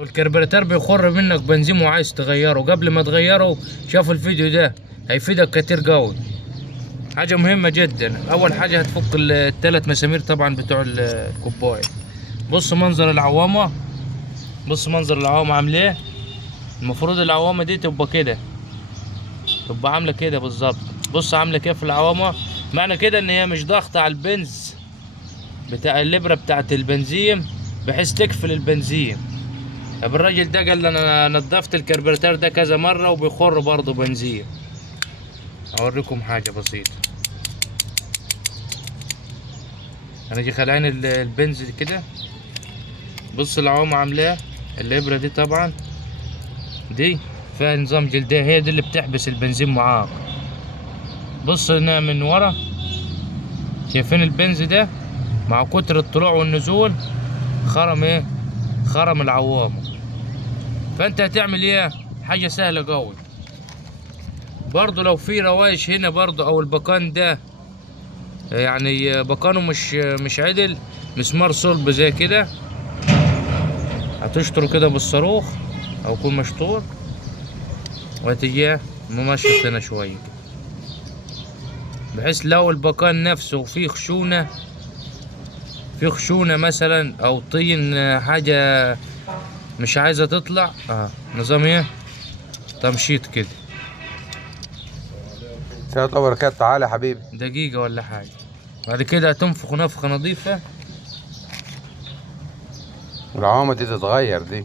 الكربراتير بيخر منك بنزين وعايز تغيره، قبل ما تغيره شوف الفيديو ده هيفيدك كتير قوي. حاجة مهمة جدا. أول حاجة هتفك الثلاث مسامير طبعا بتوع الكوباية. بص منظر العوامة، بص منظر العوامة عامل ايه. المفروض العوامة دي تبقى كده، تبقى عاملة كده بالظبط. بص عاملة كيف العوامة، معنى كده ان هي مش ضاغطة على البنز بتاع الليبرة بتاعت البنزين بحيث تقفل البنزين. طب الراجل ده قال لي انا نضفت الكربيراتير ده كذا مرة وبيخر برضه بنزين. اوريكم حاجة بسيطة. انا جي خلعين البنز كده. بص العوامة عاملاه. الابرة دي طبعا دي فيها نظام جلدية، هي دي اللي بتحبس البنزين معاك. بص هنا من ورا، شايفين البنز ده مع كتر الطلوع والنزول خرم ايه، خرم العوامة. فانت هتعمل ايه، حاجة سهلة قوي. برضو لو في روايش هنا برضو او البكان ده يعني بكانه مش عدل، مسمار صلب زي كده، هتشطره كده بالصاروخ او يكون مشطور، وهتجيه ممشط هنا شوية بحيث لو البكان نفسه فيه خشونة، في خشونة مثلا او طين حاجة مش عايزة تطلع، نظام ايه، تمشيط كده. سلام الله وبركاته. تعالى يا حبيبي. دقيقة ولا حاجة. بعد كده هتنفخ نفخة نظيفة. العوامة دي تتغير دي.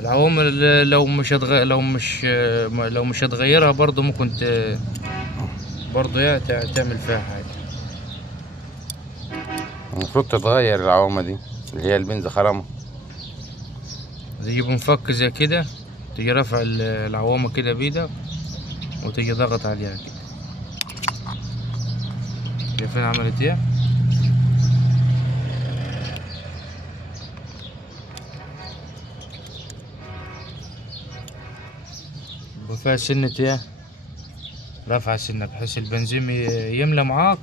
العوامل لو مش لو مش هتغيرها برضه ممكن برضه تعمل فيها حاجة. المفروض تتغير العوامة دي اللي هي البنز خرمها. تجيب مفك زي كده، تيجي رافع العوامة كده بإيدك وتيجي ضغط عليها كده. شايفين عملت ايه؟ يبقى فيها سنة ايه؟ رفع سنة بحيث البنزين يملى معاك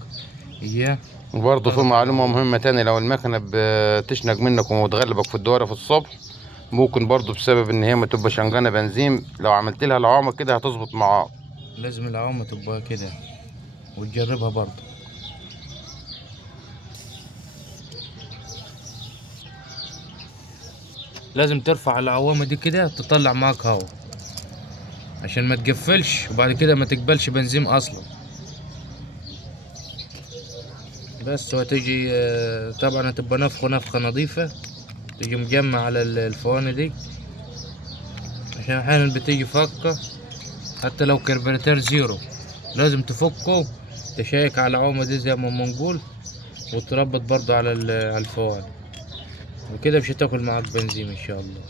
اياه. وبرضه في ضغط على معلومة العوامة. مهمة تانية، لو المكنة بتشنق منك ومتغلبك في الدورة في الصبح، ممكن برضه بسبب ان هي ما تبقى شنقانة بنزين، لو عملت لها العوامة كده هتظبط معاك. لازم العوامة تبقى كده وتجربها برضه. لازم ترفع العوامة دي كده تطلع معاك هوا عشان ما تقفلش وبعد كده ما تقبلش بنزين اصلا. بس وهتيجي طبعا هتبقى نفخة نظيفة، تيجي مجمع على الفواني دي عشان احيانا بتيجي فكة. حتى لو كربيراتير زيرو لازم تفكه، تشيك على العوامة دي زي ما بنقول، وتربط برضو على على الفواني، وكده مش هتاكل معاك بنزين ان شاء الله.